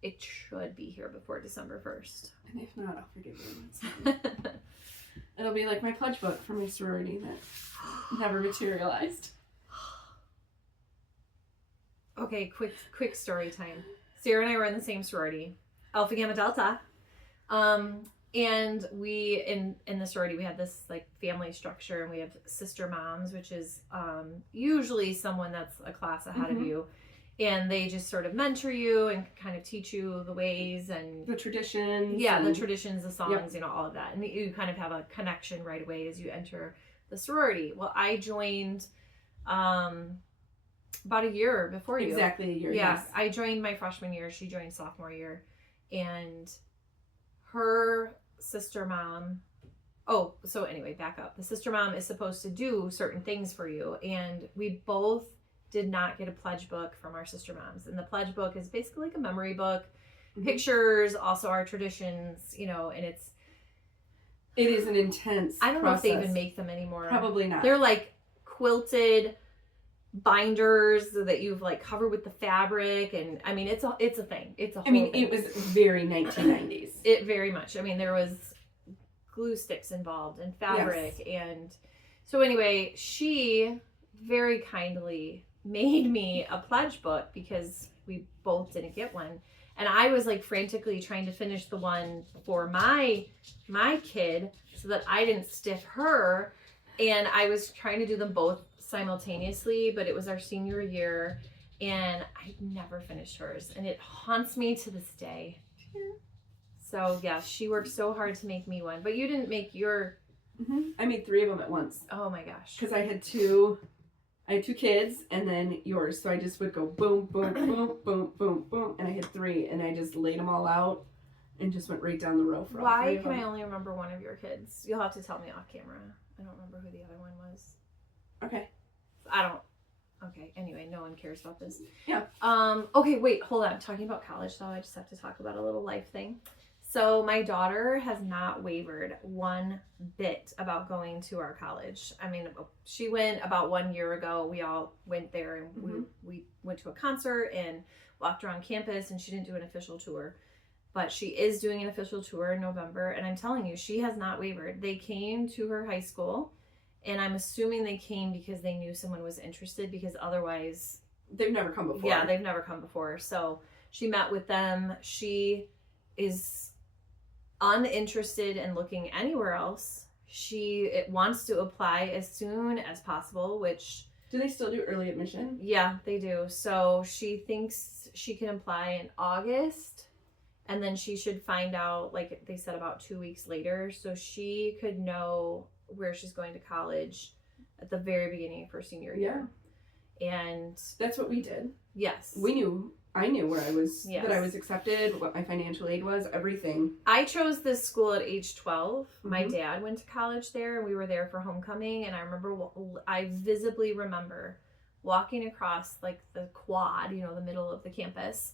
it should be here before December 1st. And if not, I'll forgive you. It'll be like my pledge book from my sorority that never materialized. Okay, quick story time. Sarah and I were in the same sorority, Alpha Gamma Delta. And we, in the sorority, we had this like family structure, and we have sister moms, which is usually someone that's a class ahead of you. And they just sort of mentor you and kind of teach you the ways and the traditions. Yeah, the traditions, the songs, all of that. And you kind of have a connection right away as you enter the sorority. Well, I joined about a year before you. Exactly a year, yes. I joined my freshman year. She joined sophomore year. And her sister mom... Oh, so anyway, back up. The sister mom is supposed to do certain things for you. And we both did not get a pledge book from our sister moms. And the pledge book is basically like a memory book, pictures, also our traditions, and it is an intense I don't process. know if they even make them anymore. Probably not. They're like quilted binders that you've like covered with the fabric, and I mean it's a thing. It's a whole thing. It was very 1990s. It very much. I mean, there was glue sticks involved and fabric, and so anyway, she very kindly made me a pledge book because we both didn't get one, and I was like frantically trying to finish the one for my kid so that I didn't stiff her, and I was trying to do them both simultaneously, but it was our senior year and I never finished hers, and it haunts me to this day. So yeah, she worked so hard to make me one, but you didn't make your... I made 3 of them at once. Oh my gosh. Because I had two kids and then yours. So I just would go boom, boom, boom, boom, boom, boom. And I had 3 and I just laid them all out and just went right down the row for all 3 Why of can them. I only remember one of your kids? You'll have to tell me off camera. I don't remember who the other one was. Okay. Okay, anyway, no one cares about this. Yeah. Okay, wait, hold on. Talking about college, though, I just have to talk about a little life thing. So my daughter has not wavered one bit about going to our college. I mean, she went about 1 year ago. We all went there, and we went to a concert and walked around campus, and she didn't do an official tour. But she is doing an official tour in November, and I'm telling you, she has not wavered. They came to her high school, and I'm assuming they came because they knew someone was interested, because otherwise... They've never come before. Yeah, they've never come before. So she met with them. She is uninterested in looking anywhere else. She wants to apply as soon as possible, which... Do they still do early admission? Yeah, they do. So she thinks she can apply in August, and then she should find out, like they said, about 2 weeks later. So she could know where she's going to college at the very beginning of her senior year. And that's what we did. Yes. I knew where I was, that I was accepted, what my financial aid was, everything. I chose this school at age 12. My dad went to college there, and we were there for homecoming. And I visibly remember walking across like the quad, the middle of the campus.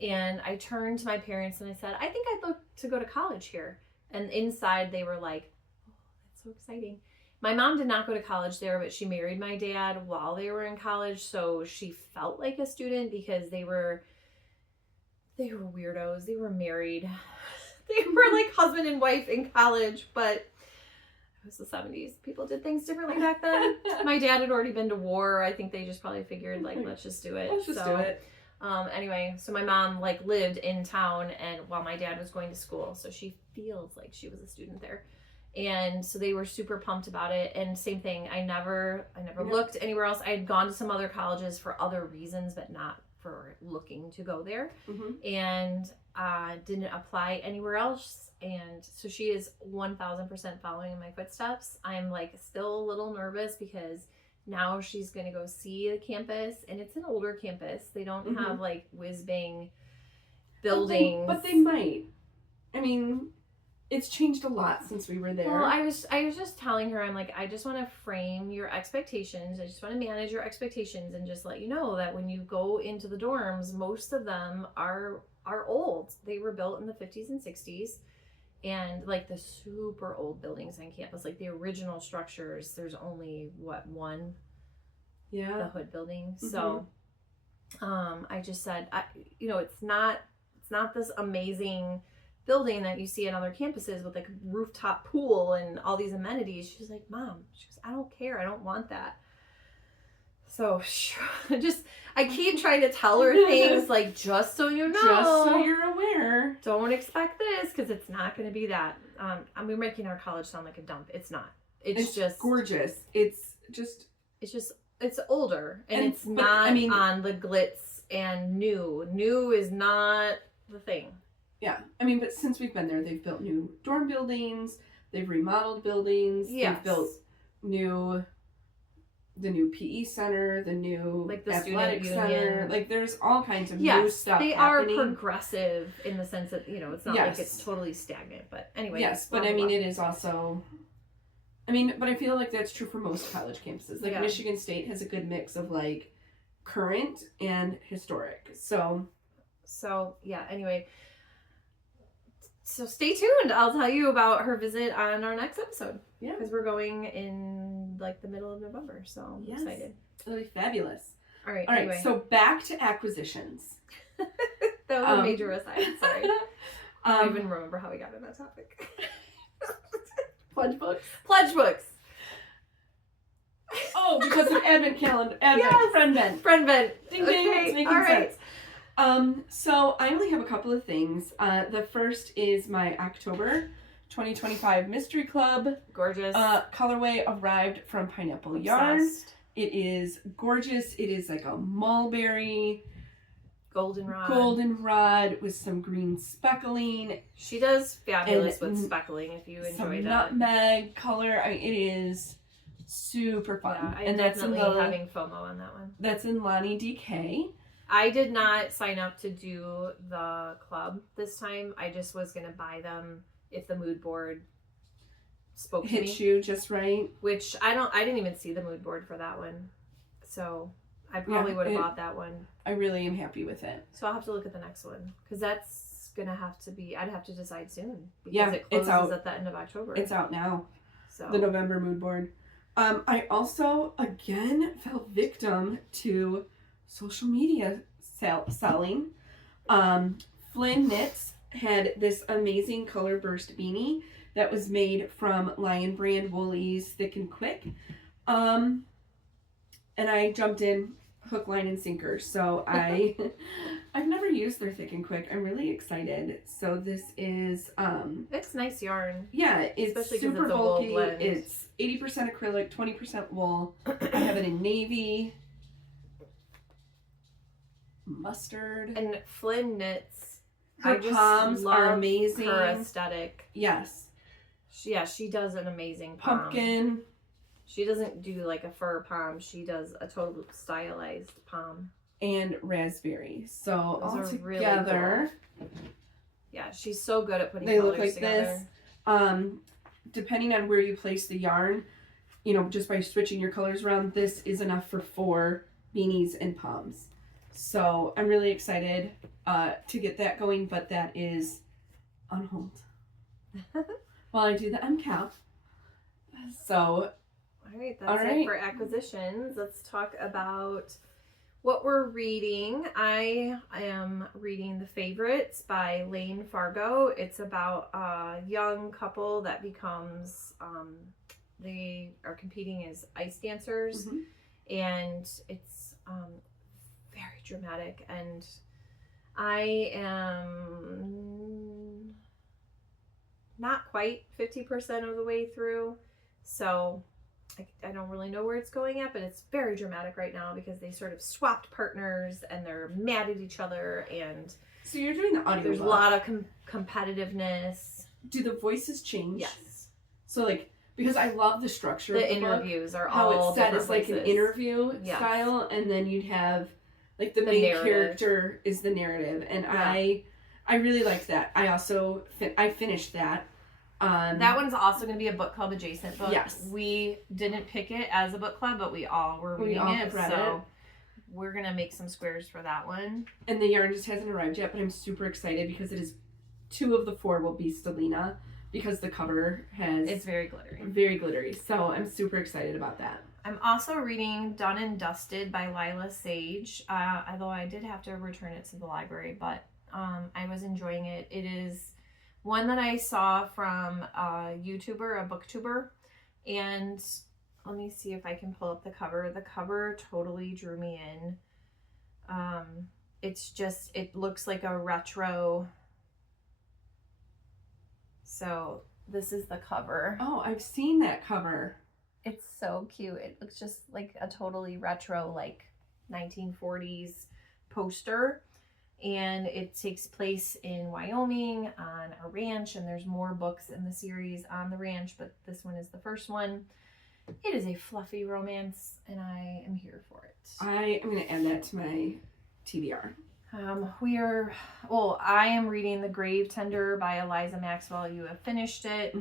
And I turned to my parents and I said, I think I'd look to go to college here. And inside they were like, oh, that's so exciting. My mom did not go to college there, but she married my dad while they were in college. So she felt like a student because they were weirdos. They were married. They were like husband and wife in college, but it was the 70s. People did things differently back then. My dad had already been to war. I think they just probably figured, like, let's just do it. Let's just do it. Anyway, so my mom like lived in town and while my dad was going to school. So she feels like she was a student there. And so they were super pumped about it. And same thing, I never looked anywhere else. I had gone to some other colleges for other reasons, but not for looking to go there. And didn't apply anywhere else. And so she is 1000% following in my footsteps. I'm like still a little nervous because now she's going to go see the campus, and it's an older campus. They don't have like whiz-bang buildings. But they might. I mean, it's changed a lot since we were there. Well, I was just telling her, I'm like, I just want to frame your expectations. I just want to manage your expectations and just let you know that when you go into the dorms, most of them are old. They were built in the 50s and 60s. And like the super old buildings on campus, like the original structures, there's only one? Yeah. The Hood building. So I just said, it's not this amazing building that you see at other campuses with like a rooftop pool and all these amenities. She's like, Mom, she goes, I don't care. I don't want that. So I keep trying to tell her things like, just so you know. Just so you're aware. Don't expect this because it's not going to be that. We're making our college sound like a dump. It's not. It's just gorgeous. It's older and it's not on the glitz and new. New is not the thing. Yeah. I mean, but since we've been there, they've built new dorm buildings. They've remodeled buildings. Yes. They've built the new PE center, the new like the athletic student center. union. Like there's all kinds of new stuff they happening. are progressive in the sense that, it's not like it's totally stagnant. But anyway. Yes, but I mean, it is also... but I feel like that's true for most college campuses. Like Michigan State has a good mix of like current and historic. So yeah, anyway. So stay tuned. I'll tell you about her visit on our next episode. Yeah. Because we're going in like the middle of November. So I'm excited. It'll be fabulous. All right. Anyway. So back to acquisitions. That was a major aside. Sorry. I don't even remember how we got on that topic. Pledge books? Pledge books. Oh, because of Advent calendar. Friend vent. Ding ding. Okay. It's making sense. So I only have a couple of things. The first is my October 2025 Mystery Club. Gorgeous. Colorway arrived from Pineapple Yarn. It is gorgeous. It is like a mulberry goldenrod with some green speckling. She does fabulous with speckling if you enjoy that. Nutmeg color. It is super fun. Yeah, I'm definitely having FOMO on that one. That's in Lonnie DK. I did not sign up to do the club this time. I just was going to buy them if the mood board spoke to me. Hit you just right. Which I didn't even see the mood board for that one. So I probably would have it- bought that one. I really am happy with it. So I'll have to look at the next one because that's gonna have to be. I'd have to decide soon because Yeah, it it's closes out. at the end of October. It's out now. So The November mood board. I also again fell victim to social media selling. Flynn Knits had this amazing color burst beanie that was made from Lion Brand Woolies Thick and Quick. And I jumped in hook, line, and sinker. So I've never used their Thick and Quick. I'm really excited. So this is it's nice yarn. yeah, it's Especially 'cause super it's a wool bulky. blend. It's 80% acrylic, 20% wool. I have it in navy, mustard. And Flynn Knits. Her I just palms love are amazing. her aesthetic. Yes. She does an amazing palm. Pumpkin. She doesn't do like a fur palm. She does a total stylized palm. And raspberry. So Those all are together, really cool. Yeah, she's so good at putting they colors look like together. this. Depending on where you place the yarn, you know, just by switching your colors around, this is enough for 4 beanies and palms. So I'm really excited to get that going, but that is on hold while I do the MusiKAL. So, All right, that's it for acquisitions. Let's talk about what we're reading. I am reading The Favorites by Lane Fargo. It's about a young couple that becomes, they are competing as ice dancers, and it's very dramatic, and I am not quite 50% of the way through, so I don't really know where it's going at, but it's very dramatic right now because they sort of swapped partners and they're mad at each other, and so you're doing the audio. there's a lot of competitiveness. Do the voices change? Yes. So like, because I love the structure of the interviews book, are how all it's set different as like voices. an interview Yes. style, and then you'd have like the main narrative. character is the narrative, and Yeah. I really liked that. I also I finished that. That one's also going to be a book club adjacent book. Yes. We didn't pick it as a book club, but we all were reading all it. have read So it. we're going to make some squares for that one. And the yarn just hasn't arrived yet, but I'm super excited because it is 2 of the 4 will be Stelina because the cover has It's very glittery. very glittery. So I'm super excited about that. I'm also reading Done and Dusted by Lila Sage, although I did have to return it to the library, but I was enjoying it. It is one that I saw from a YouTuber, a booktuber, and let me see if I can pull up the cover. The cover totally drew me in. It's just, it looks like a retro. So this is the cover. Oh, I've seen that cover. It's so cute. It looks just like a totally retro, like 1940s poster. And it takes place in Wyoming on a ranch, and there's more books in the series on the ranch, but this one is the first one. It is a fluffy romance, and I am here for it. I am going to add that to my TBR. I am reading The Grave Tender by Eliza Maxwell. You have finished it.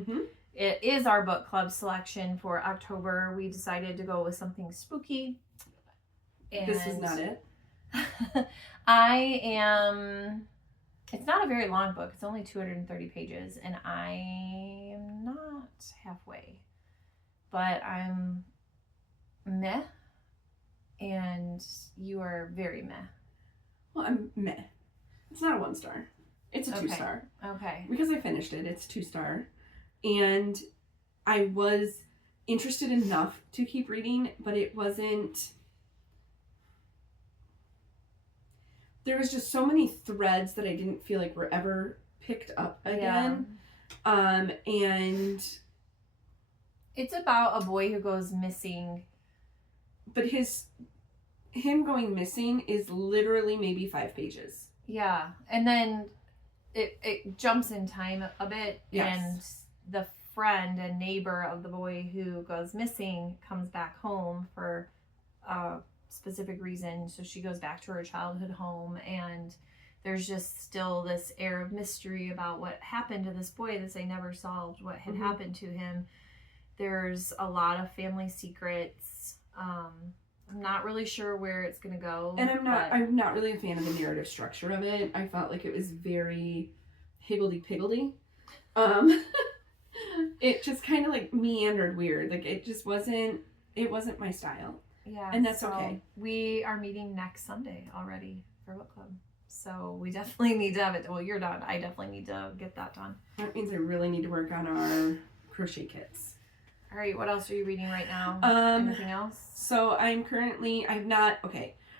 It is our book club selection for October. We decided to go with something spooky. And This is not it. It's not a very long book. It's only 230 pages, and I am not halfway. But I'm meh, and you are very meh. Well, I'm meh. It's not a 1 star. It's a 2 Okay. star. Okay. Because I finished it, it's 2 star. And I was interested enough to keep reading, but it wasn't... There was just so many threads that I didn't feel like were ever picked up again. Yeah. And... It's about a boy who goes missing. But him going missing is literally maybe 5 pages. Yeah. And then it jumps in time a bit. Yes. And the friend and neighbor of the boy who goes missing comes back home for a specific reason. So she goes back to her childhood home, and there's just still this air of mystery about what happened to this boy that they never solved, what had happened to him. There's a lot of family secrets. I'm not really sure where it's gonna go. And I'm not really a fan of the narrative structure of it. I felt like it was very higgledy-piggledy. It just kind of like meandered weird. Like it wasn't my style. Yeah. And that's okay. We are meeting next Sunday already for book club. So we definitely need to have it. Well, you're done. I definitely need to get that done. That means I really need to work on our crochet kits. All right, what else are you reading right now? Anything else? So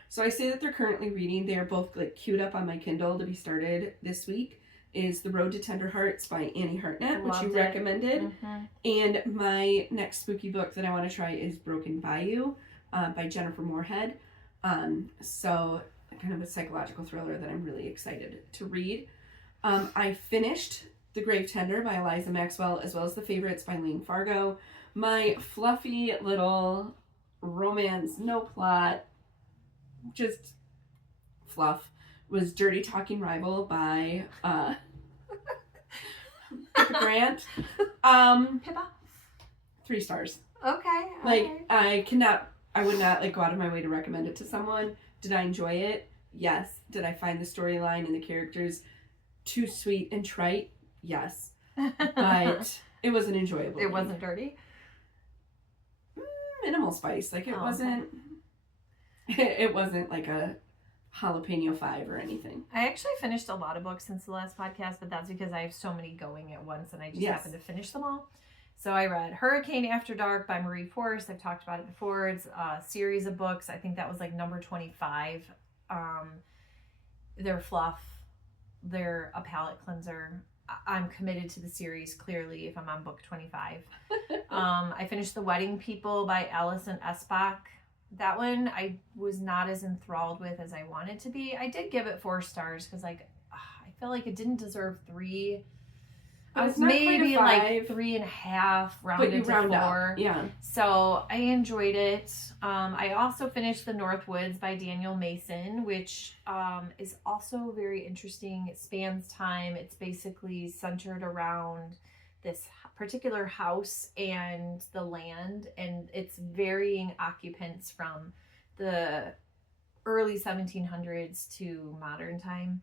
so I say that they're currently reading. They are both like queued up on my Kindle to be started this week. Is The Road to Tender Hearts by Annie Hartnett, which you recommended. Mm-hmm. And my next spooky book that I want to try is Broken Bayou by Jennifer Moorhead. So kind of a psychological thriller that I'm really excited to read. I finished The Grave Tender by Eliza Maxwell, as well as The Favorites by Lane Fargo. My fluffy little romance, no plot, just fluff, was Dirty Talking Rival by Pippa Grant. Pippa? 3 stars. Okay. Like, I would not like go out of my way to recommend it to someone. Did I enjoy it? Yes. Did I find the storyline and the characters too sweet and trite? Yes. But it was an enjoyable It wasn't dirty? Minimal spice. Like, it wasn't... Okay. It wasn't like a jalapeno 5 or anything. I actually finished a lot of books since the last podcast, but that's because I have so many going at once and I just happened to finish them all. So I read Hurricane After Dark by Marie Force. I've talked about it before. It's a series of books. I think that was like number 25. They're fluff. They're a palate cleanser. I'm committed to the series, clearly, if I'm on book 25. I finished The Wedding People by Alison Esbach. That one I was not as enthralled with as I wanted to be. I did give it 4 stars because I feel like it didn't deserve 3. I was maybe like 3.5 rounded to 4. Yeah. So I enjoyed it. I also finished The North Woods by Daniel Mason, which is also very interesting. It spans time. It's basically centered around this particular house and the land, and it's varying occupants from the early 1700s to modern time,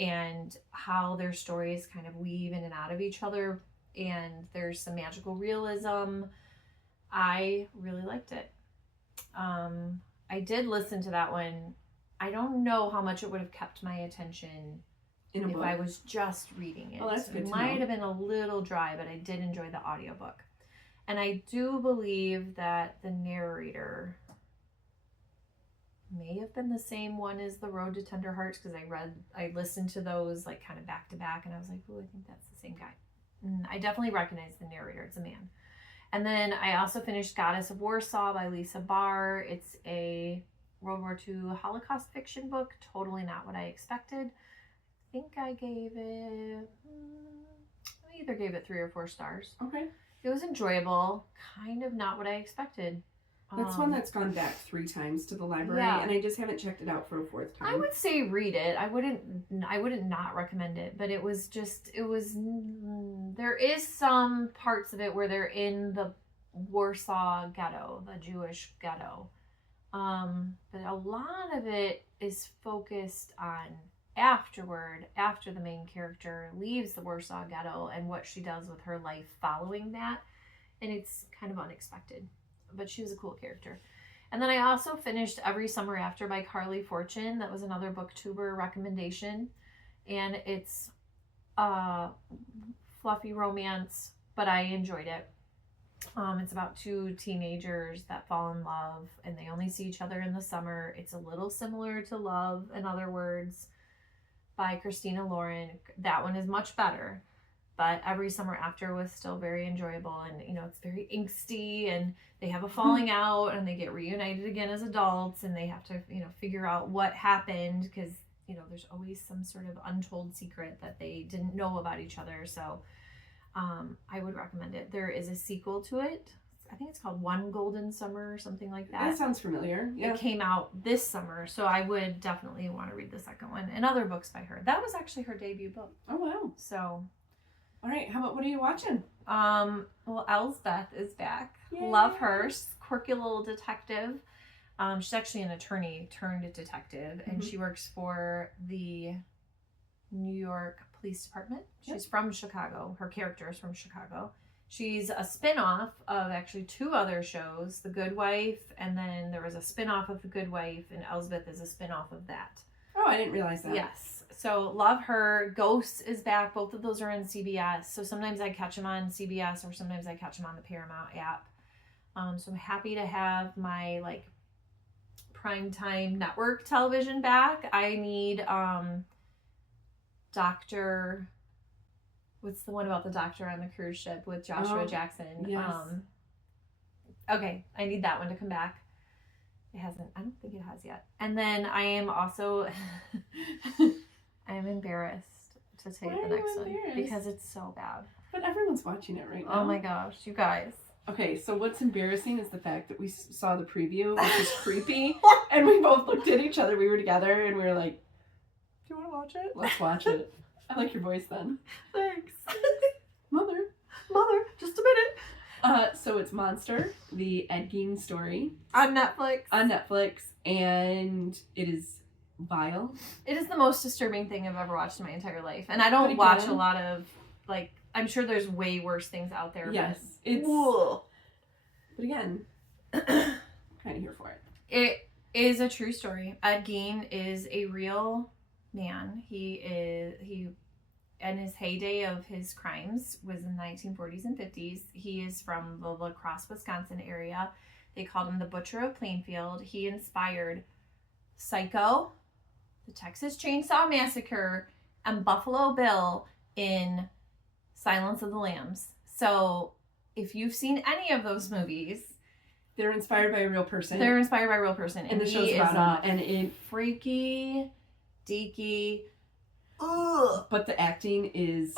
and how their stories kind of weave in and out of each other, and there's some magical realism. I really liked it. I did listen to that one. I don't know how much it would have kept my attention if I was just reading it. Oh, that's good to know. It might have been a little dry, but I did enjoy the audiobook. And I do believe that the narrator may have been the same one as The Road to Tender Hearts, because I listened to those like kind of back to back, and I was like, oh, I think that's the same guy. And I definitely recognize the narrator. It's a man. And then I also finished Goddess of Warsaw by Lisa Barr. It's a World War II Holocaust fiction book. Totally not what I expected. I think I gave it, I either gave it 3 or 4 stars. Okay. It was enjoyable. Kind of not what I expected. That's one that's gone back 3 times to the library, and I just haven't checked it out for a 4th time. I would say read it. I wouldn't not recommend it, but it was there is some parts of it where they're in the Warsaw ghetto, the Jewish ghetto. But a lot of it is focused on after the main character leaves the Warsaw ghetto and what she does with her life following that. And it's kind of unexpected, but she was a cool character. And then I also finished Every Summer After by Carly Fortune. That was another booktuber recommendation. And it's a fluffy romance, but I enjoyed it. It's about 2 teenagers that fall in love and they only see each other in the summer. It's a little similar to Love, in Other Words, by Christina Lauren. That one is much better, but Every Summer After was still very enjoyable, and it's very angsty, and they have a falling out and they get reunited again as adults, and they have to figure out what happened, because there's always some sort of untold secret that they didn't know about each other. So I would recommend it. There is a sequel to it. I think it's called One Golden Summer or something like that. That sounds familiar. Yeah. It came out this summer, so I would definitely want to read the second one and other books by her. That was actually her debut book. Oh, wow. So, all right. What are you watching? Well, Elsbeth is back. Yay. Love her. She's a quirky little detective. She's actually an attorney turned detective, and she works for the New York Police Department. She's from Chicago. Her character is from Chicago. She's a spin-off of actually 2 other shows, The Good Wife, and then there was a spin-off of The Good Wife, and Elsbeth is a spin-off of that. Oh, I didn't realize that. Yes. So love her. Ghosts is back. Both of those are in CBS. So sometimes I catch them on CBS or sometimes I catch them on the Paramount app. So I'm happy to have my like primetime network television back. I need Dr. What's the one about the doctor on the cruise ship with Joshua Jackson? Yes. Okay, I need that one to come back. It hasn't. I don't think it has yet. And then I am also, I am embarrassed to take the next one because it's so bad. But everyone's watching it right now. Oh my gosh, you guys. Okay, so what's embarrassing is the fact that we saw the preview, which is creepy, and we both looked at each other. We were together, and we were like, Do you want to watch it? let's watch it. I like your voice then. Thanks. Mother, just a minute. So it's Monster, the Ed Gein story. On Netflix. And it is vile. It is the most disturbing thing I've ever watched in my entire life. And I don't watch a lot of, like, I'm sure there's way worse things out there. Yes. But, But again, kind of here for it. It is a true story. Ed Gein is a real man. He in his heyday of his crimes was in the 1940s and 50s. He is from the La Crosse, Wisconsin area. They called him the Butcher of Plainfield. He inspired Psycho, the Texas Chainsaw Massacre, and Buffalo Bill in Silence of the Lambs. So if you've seen any of those movies, they're inspired by a real person. And the show's about him. And it freaky, deaky. But the acting is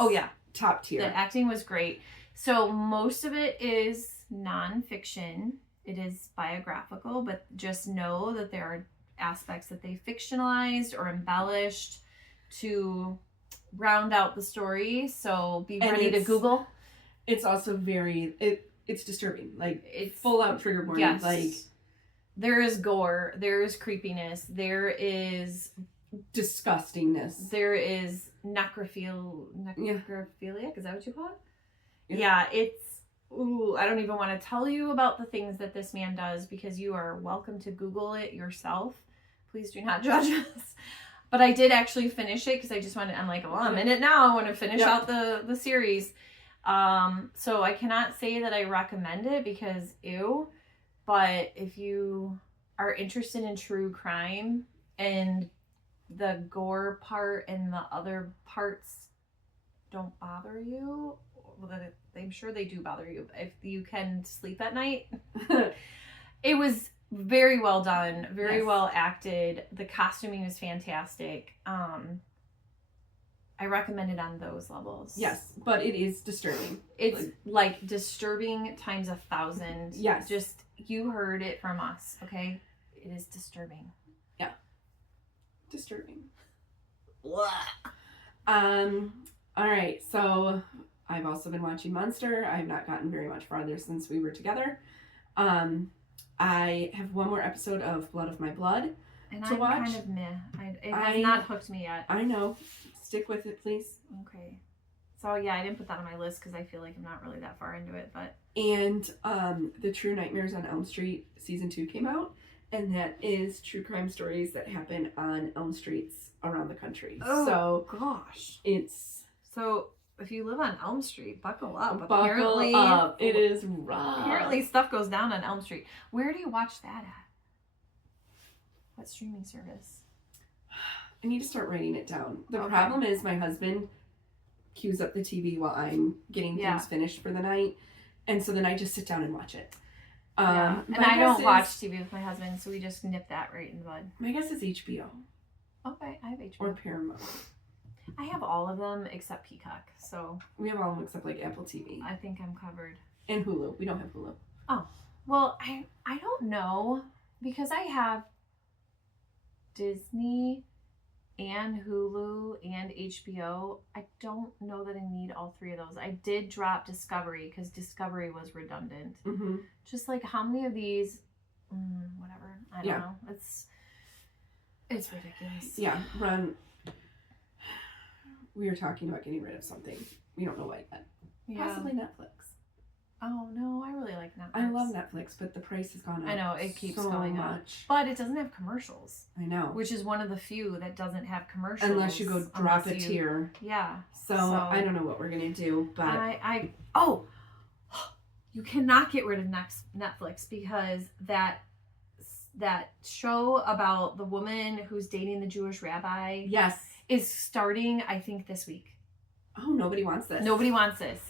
top tier. The acting was great. So most of it is nonfiction. It is biographical, but just know that there are aspects that they fictionalized or embellished to round out the story. So be ready to Google. It's also it's disturbing. Like it's full out trigger warning. Yes. Like there is gore, there is creepiness, there is disgustingness. There is necrophiliac. Is that what you call it? Yeah, it's I don't even want to tell you about the things that this man does because you are welcome to Google it yourself. Please do not judge us. But I did actually finish it because I just wanted. I'm like, well, I'm in it now. I want to finish out the series. So I cannot say that I recommend it because ew. But if you are interested in true crime and the gore part and the other parts don't bother you, well, I'm sure they do bother you. If you can sleep at night, it was very well done, very well acted. The costuming was fantastic. I recommend it on those levels. Yes, but it is disturbing. It's like disturbing times 1,000. Yes. Just, you heard it from us, okay? It is disturbing. Yeah. Disturbing. All right, so I've also been watching Monster. I have not gotten very much farther since we were together. I have one more episode of Blood of My Blood to watch. Kind of meh. It has not hooked me yet. I know. Stick with it, please. Okay. So yeah, I didn't put that on my list because I feel like I'm not really that far into it, but. And The True Nightmares on Elm Street season 2 came out, and that is true crime stories that happen on Elm Streets around the country. Oh, so gosh. It's so if you live on Elm Street, buckle up. Buckle up. It is rough. Apparently stuff goes down on Elm Street. Where do you watch that at? What streaming service? I need to start writing it down. The problem is my husband cues up the TV while I'm getting things finished for the night. And so then I just sit down and watch it. And I don't watch TV with my husband, so we just nip that right in the bud. My guess is HBO. Okay, I have HBO. Or Paramount. I have all of them except Peacock, so. We have all of them except like Apple TV. I think I'm covered. And Hulu. We don't have Hulu. Oh. Well, I don't know. Because I have Disney and Hulu and HBO. I don't know that I need all 3 of those. I did drop Discovery because Discovery was redundant. Mm-hmm. Just like how many of these whatever. I don't know. It's ridiculous. Yeah, we were talking about getting rid of something. We don't know what yet. Yeah. Possibly Netflix. Oh no, I really like Netflix. I love Netflix, but the price has gone up. I know, it keeps so going much. up. But it doesn't have commercials. I know. Which is one of the few that doesn't have commercials. Unless you go drop a tier. Yeah. So I don't know what we're gonna do, but you cannot get rid of Netflix because that show about the woman who's dating the Jewish rabbi is starting, I think, this week. Oh, nobody wants this. Nobody wants this.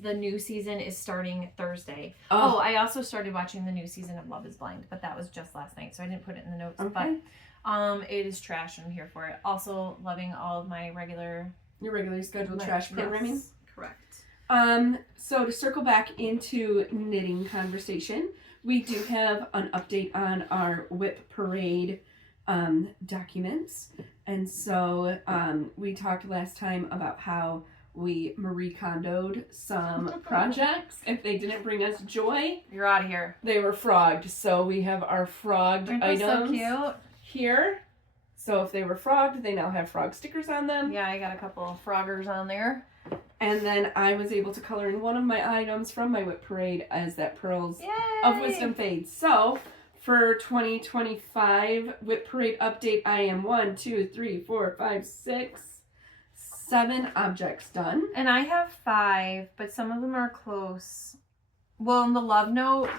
The new season is starting Thursday. Oh, I also started watching the new season of Love is Blind, but that was just last night, so I didn't put it in the notes. Okay. But it is trash. I'm here for it. Also loving all of my your regularly scheduled trash programming. Yes, correct. So to circle back into knitting conversation, we do have an update on our WIP parade documents. And so we talked last time about how we Marie Kondo'd some projects. If they didn't bring us joy, you're out of here. They were frogged. So we have our frogged items so cute? Here. So if they were frogged, they now have frog stickers on them. Yeah, I got a couple of froggers on there. And then I was able to color in one of my items from my WIP parade as that Pearls of Wisdom fade. So for 2025 WIP parade update, I am 1, 2, 3, 4, 5, 6, 7 objects done. And I have 5, but some of them are close. Well, in the love note,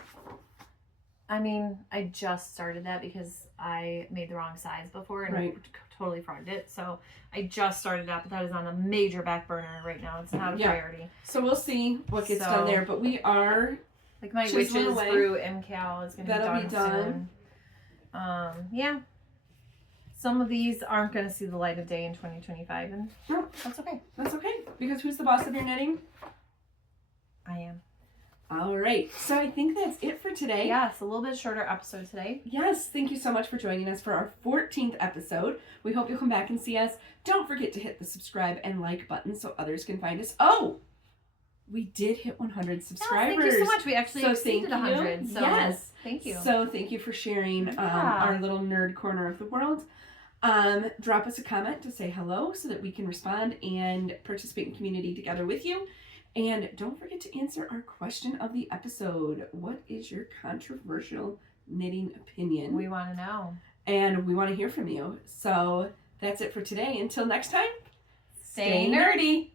I mean, I just started that because I made the wrong size before and totally frogged it. So I just started that, but that is on a major back burner right now. It's not a priority. So we'll see what gets done there, but we are like my witches through MusiKAL is going to be done soon. Yeah. Some of these aren't going to see the light of day in 2025, and that's okay. That's okay, because who's the boss of your knitting? I am. All right, so I think that's it for today. Yes, a little bit shorter episode today. Yes, thank you so much for joining us for our 14th episode. We hope you'll come back and see us. Don't forget to hit the subscribe and like button so others can find us. Oh, we did hit 100 subscribers. Yes, thank you so much. We actually exceeded 100. So yes. Thank you. So thank you for sharing our little nerd corner of the world. Drop us a comment to say hello so that we can respond and participate in community together with you. And don't forget to answer our question of the episode. What is your controversial knitting opinion? We want to know. And we want to hear from you. So that's it for today. Until next time, stay nerdy.